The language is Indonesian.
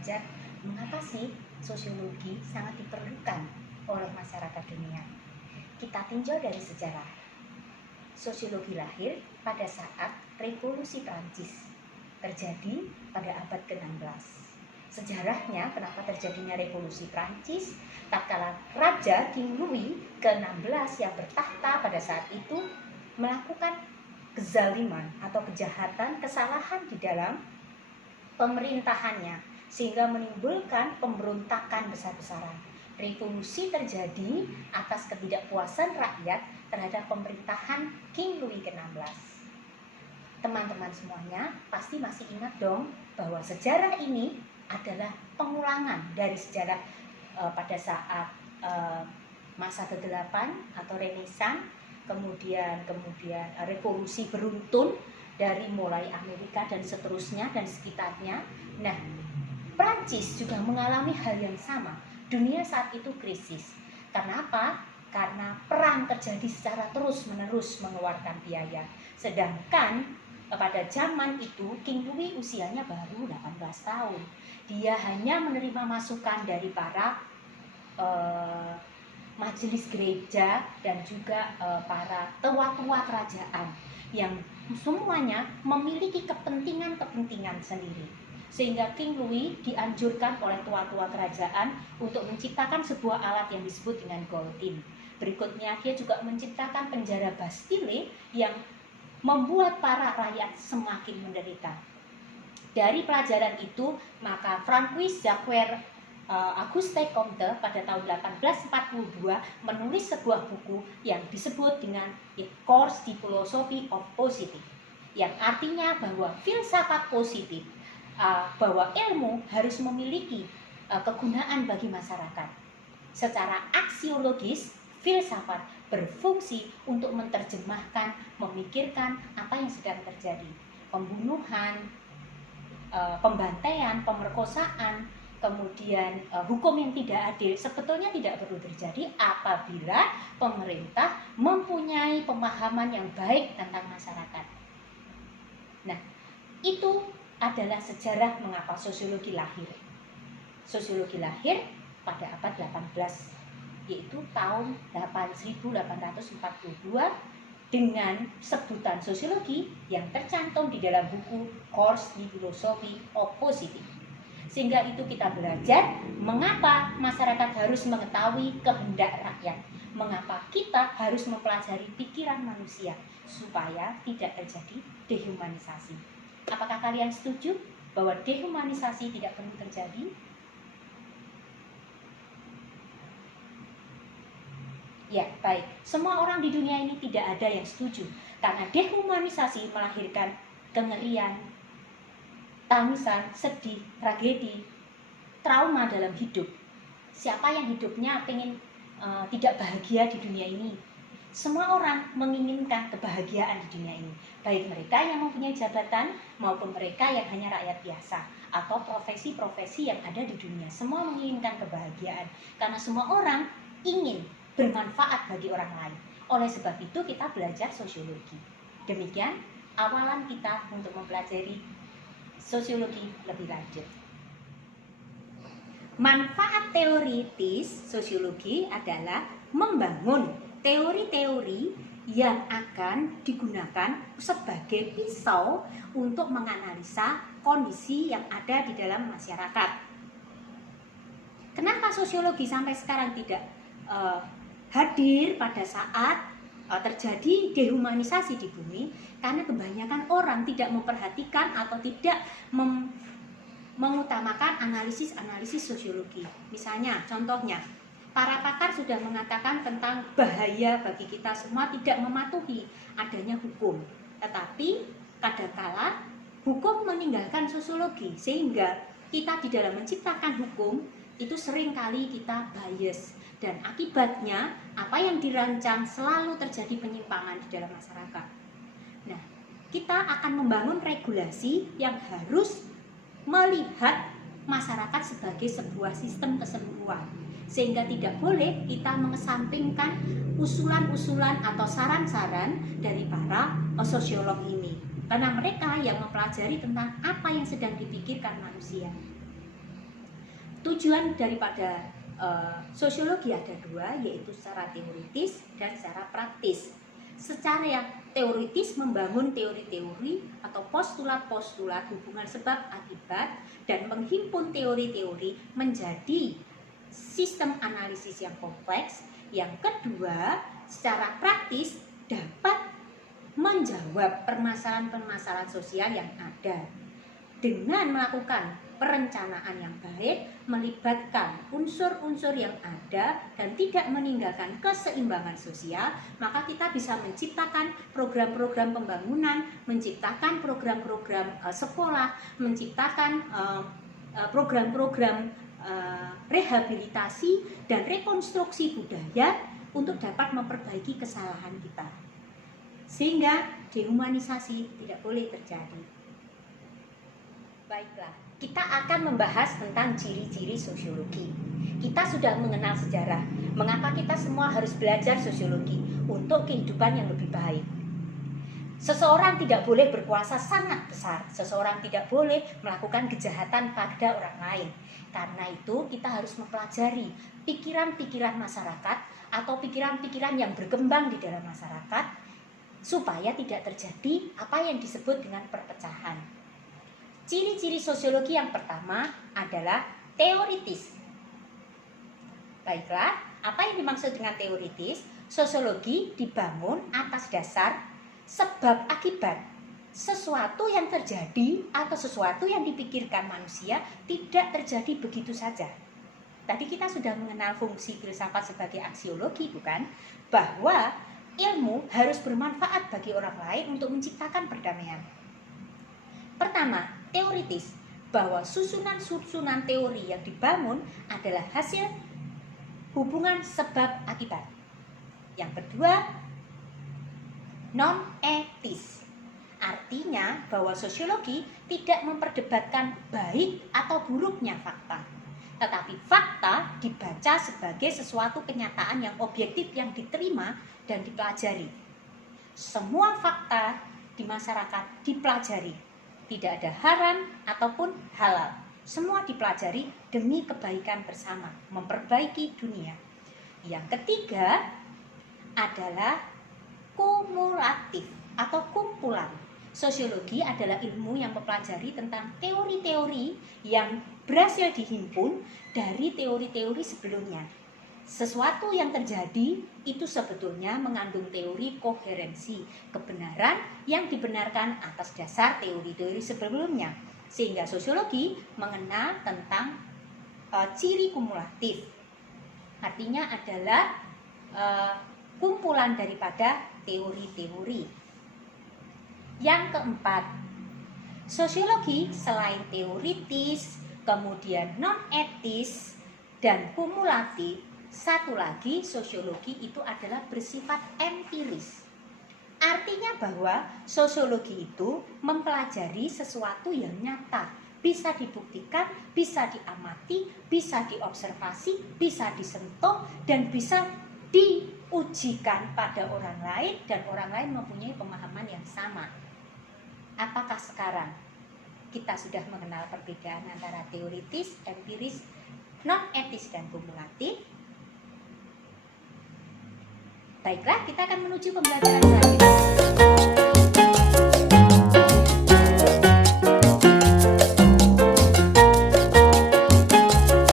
belajar mengapa sih sosiologi sangat diperlukan oleh masyarakat dunia. Kita tinjau dari sejarah. Sosiologi lahir pada saat Revolusi Prancis terjadi pada abad ke-16. Sejarahnya kenapa terjadinya Revolusi Prancis, tatkala Raja King Louis ke-16 yang bertahta pada saat itu melakukan kezaliman atau kejahatan, kesalahan di dalam pemerintahannya sehingga menimbulkan pemberontakan besar-besaran. Revolusi terjadi atas ketidakpuasan rakyat terhadap pemerintahan King Louis ke-16. Teman-teman semuanya pasti masih ingat dong bahwa sejarah ini adalah pengulangan dari sejarah pada saat masa ke-8 atau Renaissance, kemudian revolusi beruntun dari mulai Amerika dan seterusnya dan sekitarnya. Nah, Prancis juga mengalami hal yang sama. Dunia saat itu krisis. Kenapa? Karena perang terjadi secara terus-menerus mengeluarkan biaya. Sedangkan pada zaman itu King Louis usianya baru 18 tahun. Dia hanya menerima masukan dari para majelis gereja dan juga para tua-tua kerajaan yang semuanya memiliki kepentingan-kepentingan sendiri. Sehingga King Louis dianjurkan oleh tua-tua kerajaan untuk menciptakan sebuah alat yang disebut dengan guillotine. Berikutnya dia juga menciptakan penjara Bastille yang membuat para rakyat semakin menderita. Dari pelajaran itu, maka Francois Jacques Auguste Comte pada tahun 1842 menulis sebuah buku yang disebut dengan Cours de Philosophie of Positive, yang artinya bahwa filsafat positif, bahwa ilmu harus memiliki kegunaan bagi masyarakat. Secara aksiologis, filsafat berfungsi untuk menerjemahkan, memikirkan apa yang sedang terjadi. Pembunuhan, pembantaian, pemerkosaan, kemudian hukum yang tidak adil sebetulnya tidak perlu terjadi apabila pemerintah mempunyai pemahaman yang baik tentang masyarakat. Nah, itu adalah sejarah mengapa sosiologi lahir. Sosiologi lahir pada abad 18, yaitu tahun 1842 dengan sebutan sosiologi yang tercantum di dalam buku Cours de Philosophie of Positive. Sehingga itu kita belajar mengapa masyarakat harus mengetahui kehendak rakyat, mengapa kita harus mempelajari pikiran manusia supaya tidak terjadi dehumanisasi. Apakah kalian setuju? bahwa dehumanisasi tidak perlu terjadi? Ya, baik. Semua orang di dunia ini tidak ada yang setuju. Karena dehumanisasi melahirkan kengerian, tangisan, sedih, tragedi, trauma dalam hidup. Siapa yang hidupnya pengen tidak bahagia di dunia ini? Semua orang menginginkan kebahagiaan di dunia ini. Baik mereka yang mempunyai jabatan maupun mereka yang hanya rakyat biasa atau profesi-profesi yang ada di dunia. Semua menginginkan kebahagiaan karena semua orang ingin bermanfaat bagi orang lain. Oleh sebab itu kita belajar sosiologi. Demikian awalan kita untuk mempelajari sosiologi lebih lanjut. Manfaat teoritis sosiologi adalah membangun teori-teori yang akan digunakan sebagai pisau untuk menganalisa kondisi yang ada di dalam masyarakat. Kenapa sosiologi sampai sekarang tidak hadir pada saat terjadi dehumanisasi di bumi? Karena kebanyakan orang tidak memperhatikan atau tidak mengutamakan analisis sosiologi. Misalnya, contohnya, para pakar sudah mengatakan tentang bahaya bagi kita semua tidak mematuhi adanya hukum. Tetapi kadangkala hukum meninggalkan sosiologi, sehingga kita di dalam menciptakan hukum itu seringkali kita bias. Dan akibatnya apa yang dirancang selalu terjadi penyimpangan di dalam masyarakat. Nah, kita akan membangun regulasi yang harus melihat masyarakat sebagai sebuah sistem keseluruhan, sehingga tidak boleh kita mengesampingkan usulan-usulan atau saran-saran dari para sosiolog ini, karena mereka yang mempelajari tentang apa yang sedang dipikirkan manusia. Tujuan daripada sosiologi ada dua, yaitu secara teoritis dan secara praktis. Secara yang teoritis membangun teori-teori atau postulat-postulat hubungan sebab akibat dan menghimpun teori-teori menjadi sistem analisis yang kompleks. Yang kedua, secara praktis dapat menjawab permasalahan-permasalahan sosial yang ada dengan melakukan perencanaan yang baik, melibatkan unsur-unsur yang ada dan tidak meninggalkan keseimbangan sosial, maka kita bisa menciptakan program-program pembangunan, menciptakan program-program sekolah, menciptakan program-program rehabilitasi dan rekonstruksi budaya untuk dapat memperbaiki kesalahan kita. Sehingga dehumanisasi tidak boleh terjadi. Baiklah, kita akan membahas tentang ciri-ciri sosiologi. Kita sudah mengenal sejarah, mengapa kita semua harus belajar sosiologi untuk kehidupan yang lebih baik. Seseorang tidak boleh berkuasa sangat besar, seseorang tidak boleh melakukan kejahatan pada orang lain. Karena itu kita harus mempelajari pikiran-pikiran masyarakat atau pikiran-pikiran yang berkembang di dalam masyarakat supaya tidak terjadi apa yang disebut dengan perpecahan. Ciri-ciri sosiologi yang pertama adalah teoritis. Baiklah, apa yang dimaksud dengan teoritis? Sosiologi dibangun atas dasar sebab akibat. Sesuatu yang terjadi atau sesuatu yang dipikirkan manusia tidak terjadi begitu saja. Tadi kita sudah mengenal fungsi filsafat sebagai aksiologi, bukan? Bahwa ilmu harus bermanfaat bagi orang lain untuk menciptakan perdamaian. Pertama, teoritis, bahwa susunan-susunan teori yang dibangun adalah hasil hubungan sebab akibat. Yang kedua, non-etis, artinya bahwa sosiologi tidak memperdebatkan baik atau buruknya fakta, tetapi fakta dibaca sebagai sesuatu kenyataan yang objektif yang diterima dan dipelajari. Semua fakta di masyarakat dipelajari. Tidak ada haram ataupun halal. Semua dipelajari demi kebaikan bersama, memperbaiki dunia. Yang ketiga adalah kumulatif atau kumpulan. Sosiologi adalah ilmu yang mempelajari tentang teori-teori yang berhasil dihimpun dari teori-teori sebelumnya. Sesuatu yang terjadi itu sebetulnya mengandung teori koherensi, kebenaran yang dibenarkan atas dasar teori-teori sebelumnya. Sehingga sosiologi mengenal tentang ciri kumulatif. Artinya adalah kumpulan daripada teori-teori. Yang keempat, sosiologi selain teoritis, kemudian non-etis, dan kumulatif, satu lagi sosiologi itu adalah bersifat empiris. Artinya bahwa sosiologi itu mempelajari sesuatu yang nyata, bisa dibuktikan, bisa diamati, bisa diobservasi, bisa disentuh, dan bisa diujikan pada orang lain, dan orang lain mempunyai pemahaman yang sama. Apakah sekarang kita sudah mengenal perbedaan antara teoritis, empiris, non-etis, dan kumulatif? Baiklah, kita akan menuju pembelajaran selanjutnya.